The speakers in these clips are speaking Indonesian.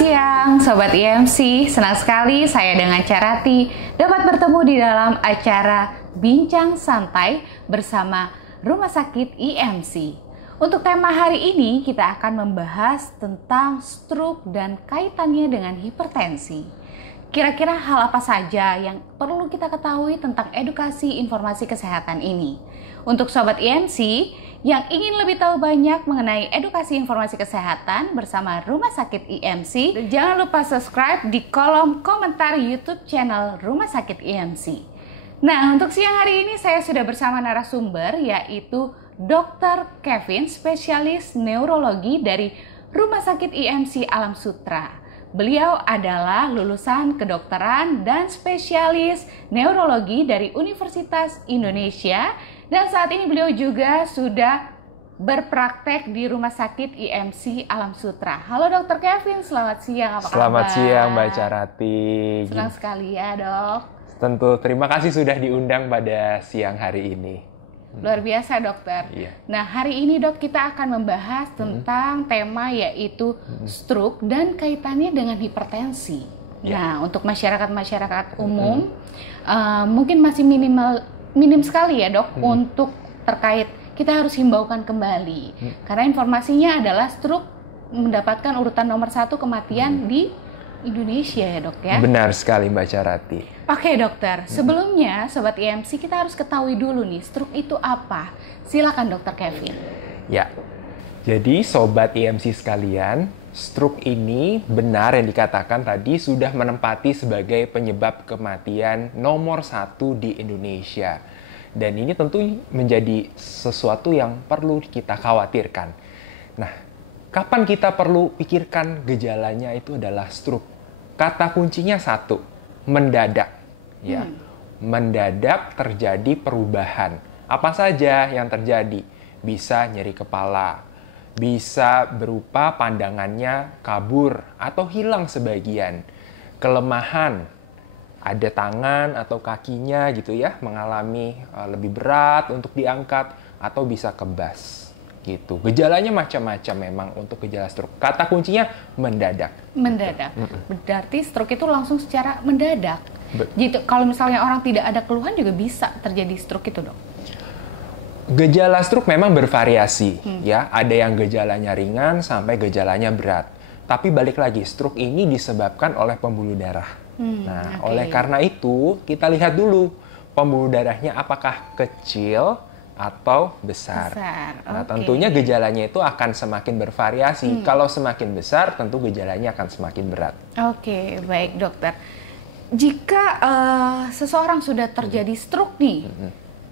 siang Sobat IMC, senang sekali saya dengan Carati dapat bertemu di dalam acara Bincang Santai bersama Rumah Sakit IMC. Untuk tema hari ini kita akan membahas tentang stroke dan kaitannya dengan hipertensi. Kira-kira hal apa saja yang perlu kita ketahui tentang edukasi informasi kesehatan ini? Untuk Sobat IMC yang ingin lebih tahu banyak mengenai edukasi informasi kesehatan bersama Rumah Sakit IMC, jangan lupa subscribe di kolom komentar YouTube channel Rumah Sakit IMC. Nah, untuk siang hari ini saya sudah bersama narasumber yaitu Dr. Kevin, spesialis neurologi dari Rumah Sakit IMC Alam Sutra. Beliau adalah lulusan kedokteran dan spesialis neurologi dari Universitas Indonesia dan saat ini beliau juga sudah berpraktek di Rumah Sakit IMC Alam Sutra. Halo Dr. Kevin, selamat siang, apa kabar? Selamat siang Mbak Carati. Senang sekali ya dok. Tentu, terima kasih sudah diundang pada siang hari ini. Luar biasa dokter. Iya. Nah hari ini dok kita akan membahas tentang tema yaitu stroke dan kaitannya dengan hipertensi. Nah untuk masyarakat umum mungkin masih minim sekali ya dok untuk terkait kita harus himbaukan kembali karena informasinya adalah stroke mendapatkan urutan nomor 1 kematian di Indonesia ya dok ya. Benar sekali Mbak Carati. Oke dokter, sebelumnya Sobat IMC kita harus ketahui dulu nih, stroke itu apa? Silakan Dokter Kevin. Ya, jadi Sobat IMC sekalian, stroke ini benar yang dikatakan tadi sudah menempati sebagai penyebab kematian nomor 1 di Indonesia. Dan ini tentu menjadi sesuatu yang perlu kita khawatirkan. Nah, kapan kita perlu pikirkan gejalanya itu adalah stroke? Kata kuncinya satu, mendadak. Ya, mendadak terjadi perubahan. Apa saja yang terjadi? Bisa nyeri kepala, bisa berupa pandangannya kabur atau hilang sebagian, kelemahan, ada tangan atau kakinya gitu ya, mengalami lebih berat untuk diangkat atau bisa kebas. Gitu. Gejalanya macam-macam memang untuk gejala stroke. Kata kuncinya mendadak. Mendadak. Berarti stroke itu langsung secara mendadak. Gitu. Kalau misalnya orang tidak ada keluhan juga bisa terjadi stroke itu, dok. Gejala stroke memang bervariasi ya. Ada yang gejalanya ringan sampai gejalanya berat. Tapi balik lagi, stroke ini disebabkan oleh pembuluh darah. Oleh karena itu kita lihat dulu pembuluh darahnya apakah kecil atau besar. Nah, tentunya gejalanya itu akan semakin bervariasi. Kalau semakin besar, tentu gejalanya akan semakin berat. Oke, baik dokter. Jika seseorang sudah terjadi stroke nih,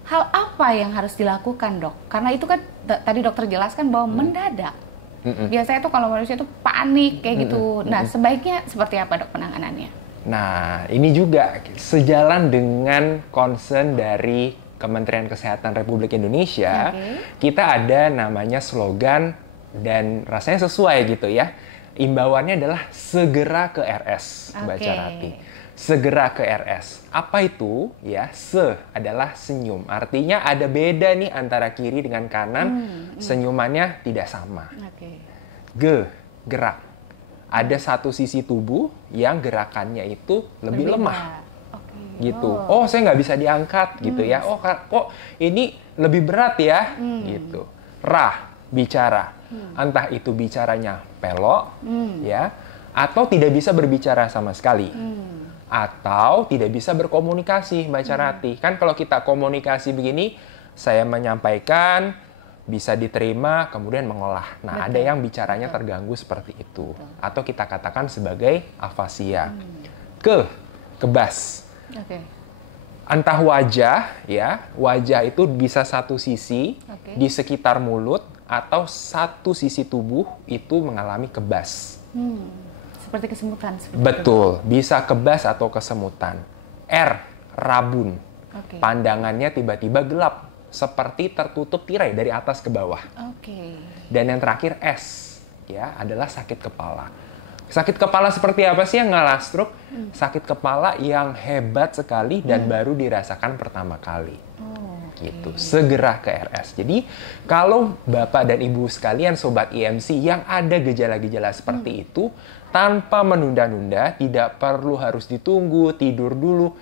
hal apa yang harus dilakukan dok? Karena itu kan tadi dokter jelaskan bahwa mendadak. Biasanya tuh kalau manusia itu panik kayak gitu. Nah, sebaiknya seperti apa dok penanganannya? Nah, ini juga sejalan dengan concern dari Kementerian Kesehatan Republik Indonesia, kita ada namanya slogan dan rasanya sesuai gitu ya. Imbauannya adalah segera ke RS, Mbak Carati. Segera ke RS. Apa itu? Ya, se adalah senyum. Artinya ada beda nih antara kiri dengan kanan, senyumannya tidak sama. Ge, gerak. Ada satu sisi tubuh yang gerakannya itu lebih lemah. Gitu. Oh, saya nggak bisa diangkat gitu ya. Oh, kok ini lebih berat ya? Gitu. Ra, bicara. Entah itu bicaranya pelok ya, atau tidak bisa berbicara sama sekali. Atau tidak bisa berkomunikasi, Mbak Carati. Kan kalau kita komunikasi begini, saya menyampaikan bisa diterima, kemudian mengolah. Nah, ada yang bicaranya terganggu seperti itu. Atau kita katakan sebagai afasia. Kebas. Entah wajah ya, wajah itu bisa satu sisi di sekitar mulut atau satu sisi tubuh itu mengalami kebas. Seperti kesemutan. Betul, bisa kebas atau kesemutan. R, rabun. Pandangannya tiba-tiba gelap, seperti tertutup tirai dari atas ke bawah. Dan yang terakhir S, ya adalah sakit kepala. Sakit kepala seperti apa sih yang ngalah stroke? Sakit kepala yang hebat sekali dan baru dirasakan pertama kali. gitu. Segera ke RS. Jadi kalau Bapak dan Ibu sekalian Sobat IMC yang ada gejala-gejala seperti itu, tanpa menunda-nunda, tidak perlu harus ditunggu, tidur dulu.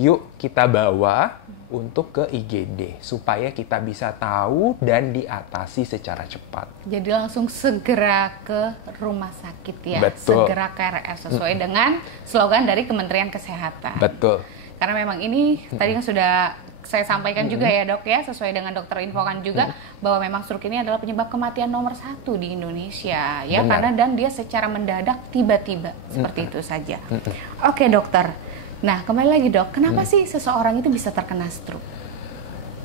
Yuk kita bawa untuk ke IGD supaya kita bisa tahu dan diatasi secara cepat. Jadi langsung segera ke rumah sakit ya. Betul. Segera ke RS sesuai dengan slogan dari Kementerian Kesehatan. Betul. Karena memang ini tadi kan sudah saya sampaikan juga ya dok ya, sesuai dengan dokter infokan juga bahwa memang stroke ini adalah penyebab kematian nomor 1 di Indonesia ya. Benar. Karena dan dia secara mendadak tiba-tiba seperti itu saja. Oke dokter, nah kembali lagi dok, kenapa sih seseorang itu bisa terkena stroke?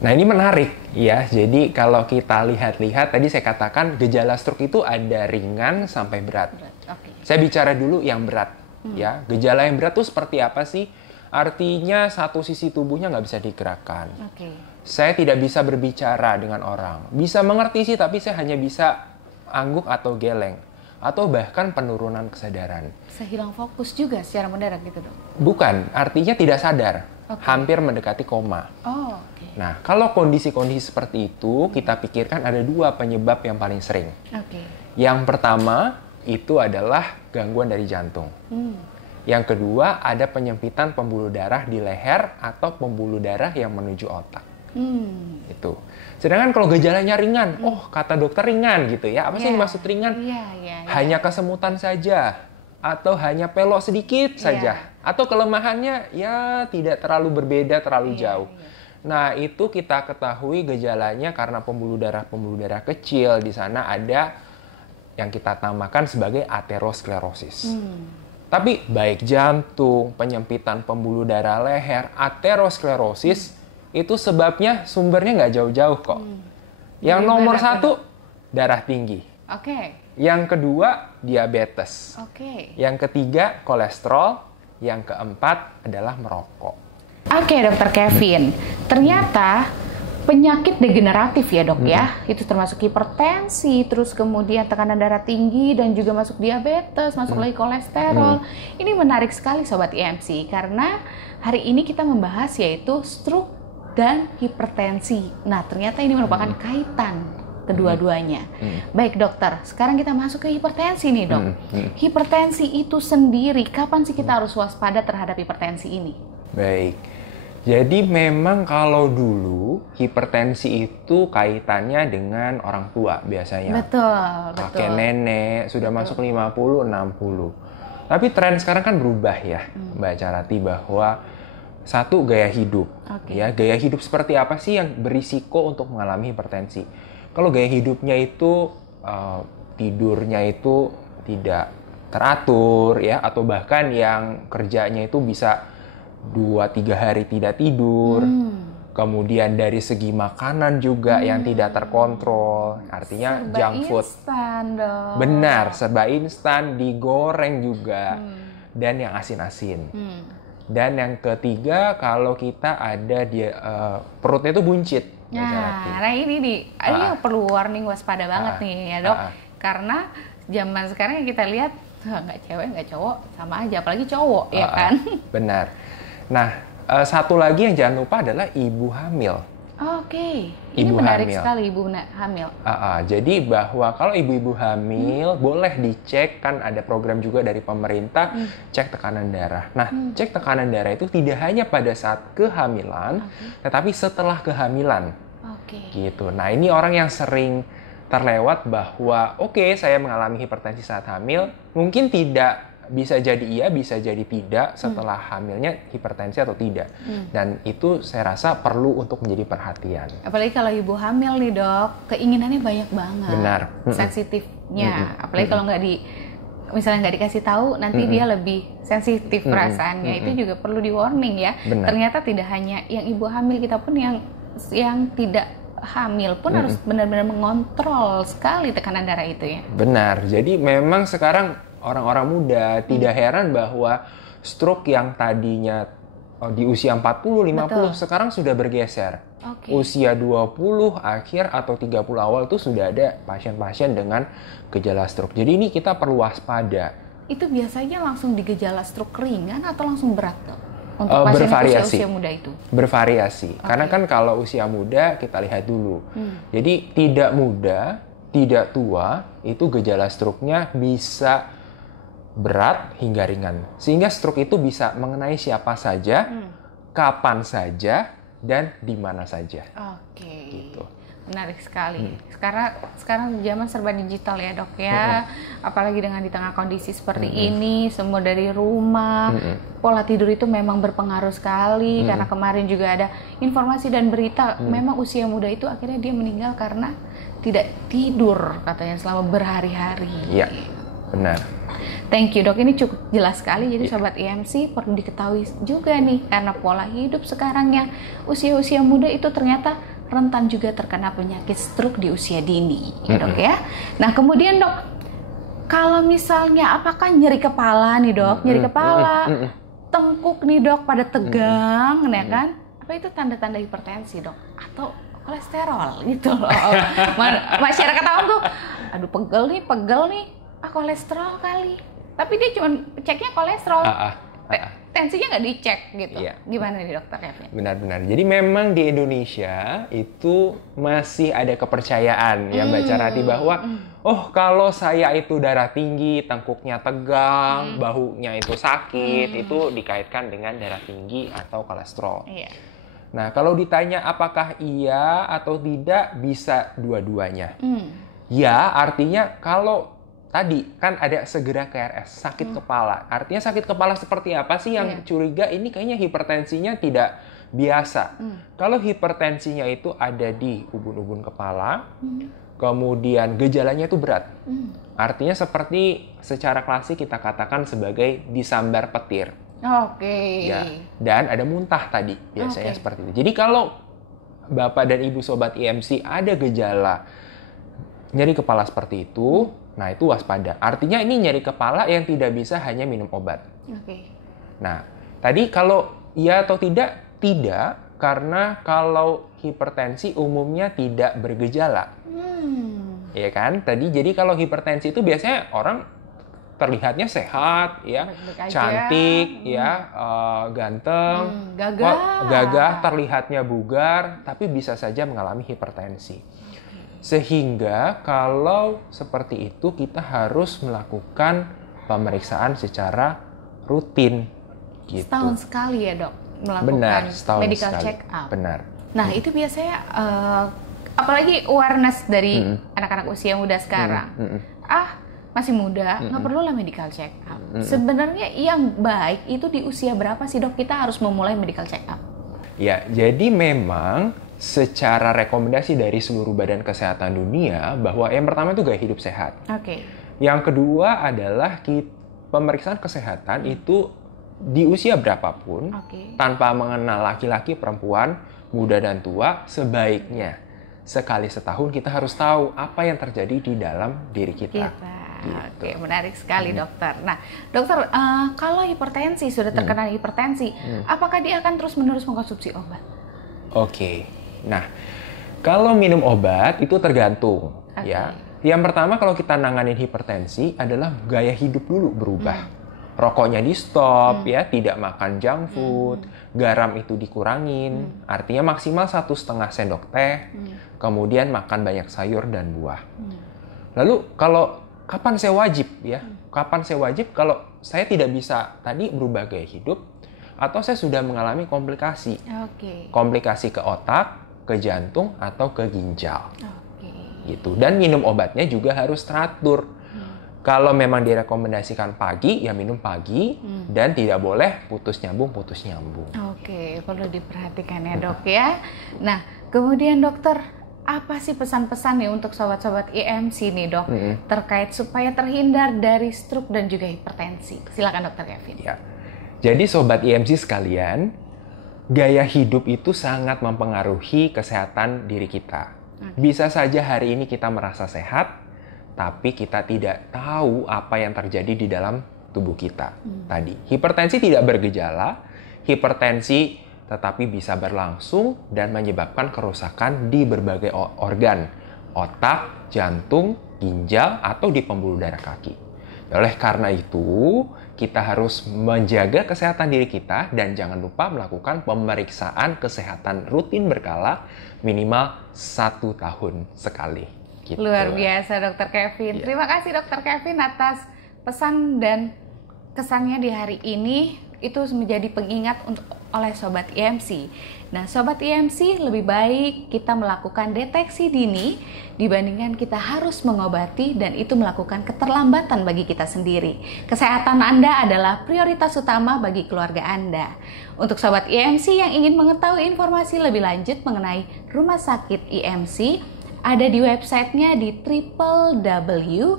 Nah ini menarik ya, jadi kalau kita lihat-lihat tadi saya katakan gejala stroke itu ada ringan sampai berat. Oke. Saya bicara dulu yang berat ya, gejala yang berat itu seperti apa sih? Artinya satu sisi tubuhnya nggak bisa digerakkan. Oke. Saya tidak bisa berbicara dengan orang. Bisa mengerti sih, tapi saya hanya bisa angguk atau geleng. Atau bahkan penurunan kesadaran. Saya hilang fokus juga secara mendadak gitu dok? Bukan, artinya tidak sadar. Oke. Hampir mendekati koma. Oh oke. Nah, kalau kondisi-kondisi seperti itu, kita pikirkan ada 2 penyebab yang paling sering. Oke. Yang pertama, itu adalah gangguan dari jantung. Yang kedua, ada penyempitan pembuluh darah di leher atau pembuluh darah yang menuju otak. Itu. Sedangkan kalau gejalanya ringan, oh kata dokter ringan gitu ya. Apa sih yang dimaksud ringan? Hanya kesemutan saja, atau hanya pelok sedikit saja, atau kelemahannya ya tidak terlalu berbeda, terlalu jauh. Nah itu kita ketahui gejalanya karena pembuluh darah kecil di sana ada yang kita namakan sebagai aterosklerosis. Tapi baik jantung, penyempitan pembuluh darah leher, aterosklerosis itu sebabnya sumbernya nggak jauh-jauh kok. Yang nomor 1 darah tinggi. Oke. Yang kedua diabetes. Oke. Yang ketiga kolesterol. Yang keempat adalah merokok. Oke dokter Kevin, ternyata penyakit degeneratif ya dok ya, itu termasuk hipertensi, terus kemudian tekanan darah tinggi dan juga masuk diabetes, masuk lagi kolesterol. Ini menarik sekali Sobat IMC karena hari ini kita membahas yaitu stroke dan hipertensi. Nah ternyata ini merupakan kaitan kedua-duanya. Baik dokter, sekarang kita masuk ke hipertensi nih dok. Hipertensi itu sendiri, kapan sih kita harus waspada terhadap hipertensi ini? Baik. Jadi memang kalau dulu hipertensi itu kaitannya dengan orang tua biasanya. Betul. Kakek nenek sudah masuk 50, 60. Tapi tren sekarang kan berubah ya, Mbak Carati, bahwa satu gaya hidup. Ya, gaya hidup seperti apa sih yang berisiko untuk mengalami hipertensi? Kalau gaya hidupnya itu tidurnya itu tidak teratur ya, atau bahkan yang kerjanya itu bisa 2-3 hari tidak tidur. Kemudian dari segi makanan juga yang tidak terkontrol, artinya serba junk food. Instan dong. Benar, serba instan, digoreng juga, dan yang asin-asin. Dan yang ketiga, kalau kita ada perutnya itu buncit. Nah ini nih, ini perlu warning waspada banget nih ya dok, karena zaman sekarang yang kita lihat nggak cewek nggak cowok sama aja, apalagi cowok ya kan. Benar. Nah, satu lagi yang jangan lupa adalah ibu hamil. Oke, ini menarik sekali ibu hamil. Jadi bahwa kalau ibu-ibu hamil boleh dicek, kan ada program juga dari pemerintah, cek tekanan darah. Nah, cek tekanan darah itu tidak hanya pada saat kehamilan, tetapi setelah kehamilan. Gitu. Nah, ini orang yang sering terlewat bahwa saya mengalami hipertensi saat hamil, mungkin tidak. Bisa jadi iya, bisa jadi tidak setelah hamilnya hipertensi atau tidak. Dan itu saya rasa perlu untuk menjadi perhatian. Apalagi kalau ibu hamil nih dok, keinginannya banyak banget. Benar. Sensitifnya. Apalagi kalau misalnya nggak dikasih tahu, nanti dia lebih sensitif perasaannya. Itu juga perlu di warning ya. Benar. Ternyata tidak hanya yang ibu hamil, kita pun yang tidak hamil pun harus benar-benar mengontrol sekali tekanan darah itu ya. Benar. Jadi memang sekarang orang-orang muda tidak heran bahwa stroke yang tadinya di usia 40, 50 sekarang sudah bergeser. Usia 20 akhir atau 30 awal itu sudah ada pasien-pasien dengan gejala stroke. Jadi ini kita perlu waspada. Itu biasanya langsung di gejala stroke ringan atau langsung berat dok? untuk pasien bervariasi. usia muda itu? Bervariasi. Karena kan kalau usia muda kita lihat dulu. Jadi tidak muda, tidak tua, itu gejala struknya bisa berat hingga ringan. Sehingga stroke itu bisa mengenai siapa saja, kapan saja, dan di mana saja. Oke. Gitu. Menarik sekali. Sekarang zaman serba digital ya, Dok ya. Apalagi dengan di tengah kondisi seperti ini, semua dari rumah. Pola tidur itu memang berpengaruh sekali karena kemarin juga ada informasi dan berita memang usia muda itu akhirnya dia meninggal karena tidak tidur katanya selama berhari-hari. Iya, benar. Thank you, Dok. Ini cukup jelas sekali. Jadi Sobat IMC perlu diketahui juga nih, karena pola hidup sekarang yang usia-usia muda itu ternyata rentan juga terkena penyakit stroke di usia dini, ya Dok ya. Nah kemudian Dok, kalau misalnya apakah nyeri kepala nih Dok, nyeri kepala, tengkuk nih Dok pada tegang, ya kan? Apa itu tanda-tanda hipertensi Dok? Atau kolesterol gitu loh? Masyarakat awam tuh, aduh pegel nih, kolesterol kali. Tapi dia cuma ceknya kolesterol. Tensinya nggak dicek gitu. Iya. Gimana nih Dokter Kevin? Benar-benar. Jadi memang di Indonesia itu masih ada kepercayaan ya Mbak Carati bahwa kalau saya itu darah tinggi, tengkuknya tegang, bahunya itu sakit, itu dikaitkan dengan darah tinggi atau kolesterol. Iya. Nah kalau ditanya apakah iya atau tidak, bisa dua-duanya. Ya artinya kalau tadi kan ada segera ke RS, sakit kepala. Artinya sakit kepala seperti apa sih yang curiga ini kayaknya hipertensinya tidak biasa. Kalau hipertensinya itu ada di ubun-ubun kepala, kemudian gejalanya itu berat. Artinya seperti secara klasik kita katakan sebagai disambar petir. Oke. Ya, dan ada muntah tadi, biasanya seperti itu. Jadi kalau Bapak dan Ibu Sobat IMC ada gejala nyeri kepala seperti itu, nah itu waspada. Artinya ini nyeri kepala yang tidak bisa hanya minum obat. Nah, tadi kalau iya atau tidak? Tidak, karena kalau hipertensi umumnya tidak bergejala. Ya kan? Tadi jadi kalau hipertensi itu biasanya orang terlihatnya sehat, ya, cantik, ya, ganteng, gagah, terlihatnya bugar, tapi bisa saja mengalami hipertensi. Sehingga kalau seperti itu kita harus melakukan pemeriksaan secara rutin. Gitu. Setahun sekali ya Dok melakukan medical check up. Benar. Nah itu biasanya apalagi awareness dari anak-anak usia muda sekarang. Masih muda, nggak perlu lah medical check up. Sebenarnya yang baik itu di usia berapa sih Dok kita harus memulai medical check up? Ya, jadi memang secara rekomendasi dari seluruh Badan Kesehatan Dunia bahwa yang pertama itu gaya hidup sehat. Yang kedua adalah pemeriksaan kesehatan itu di usia berapapun, tanpa mengenal laki-laki, perempuan, muda dan tua, sebaiknya sekali setahun kita harus tahu apa yang terjadi di dalam diri kita. Gitu. Oke, menarik sekali Dokter. Nah, Dokter, kalau hipertensi sudah terkena hipertensi, apakah dia akan terus-menerus mengkonsumsi obat? Nah, kalau minum obat itu tergantung, ya. Yang pertama kalau kita nanganin hipertensi adalah gaya hidup dulu berubah. Rokoknya di stop, ya, tidak makan junk food, garam itu dikurangin, artinya maksimal 1,5 sendok teh, kemudian makan banyak sayur dan buah. Lalu kapan saya wajib, ya? Kapan saya wajib kalau saya tidak bisa tadi berubah gaya hidup atau saya sudah mengalami komplikasi, komplikasi ke otak, ke jantung atau ke ginjal, gitu. Dan minum obatnya juga harus teratur. Kalau memang direkomendasikan pagi, ya minum pagi, dan tidak boleh putus nyambung. Perlu diperhatikan ya Dok ya. Nah, kemudian Dokter, apa sih pesan-pesan nih untuk sobat-sobat IMC nih Dok, terkait supaya terhindar dari stroke dan juga hipertensi? Silakan Dokter Kevin. Ya. Jadi sobat IMC sekalian, gaya hidup itu sangat mempengaruhi kesehatan diri kita. Bisa saja hari ini kita merasa sehat, tapi kita tidak tahu apa yang terjadi di dalam tubuh kita. Tadi, hipertensi tidak bergejala, hipertensi tetapi bisa berlangsung dan menyebabkan kerusakan di berbagai organ, otak, jantung, ginjal, atau di pembuluh darah kaki. Oleh karena itu, kita harus menjaga kesehatan diri kita dan jangan lupa melakukan pemeriksaan kesehatan rutin berkala minimal 1 tahun sekali. Gitu. Luar biasa Dr. Kevin. Terima kasih Dr. Kevin atas pesan dan kesannya di hari ini. Itu menjadi pengingat oleh Sobat IMC. Nah, Sobat IMC, lebih baik kita melakukan deteksi dini dibandingkan kita harus mengobati dan itu melakukan keterlambatan bagi kita sendiri. Kesehatan Anda adalah prioritas utama bagi keluarga Anda. Untuk Sobat IMC yang ingin mengetahui informasi lebih lanjut mengenai Rumah Sakit IMC, ada di websitenya di www.imc.id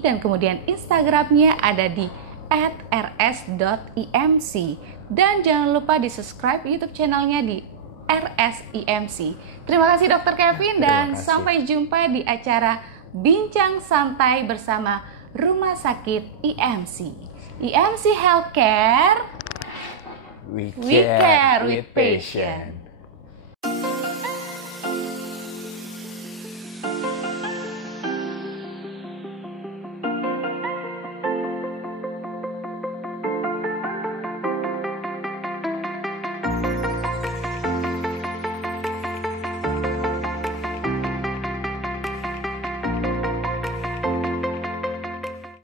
dan kemudian Instagramnya ada di @rs.imc dan jangan lupa di subscribe YouTube channelnya di RSIMC. Terima kasih Dr. Kevin dan sampai jumpa di acara Bincang Santai bersama Rumah Sakit IMC. IMC Healthcare, we care with passion.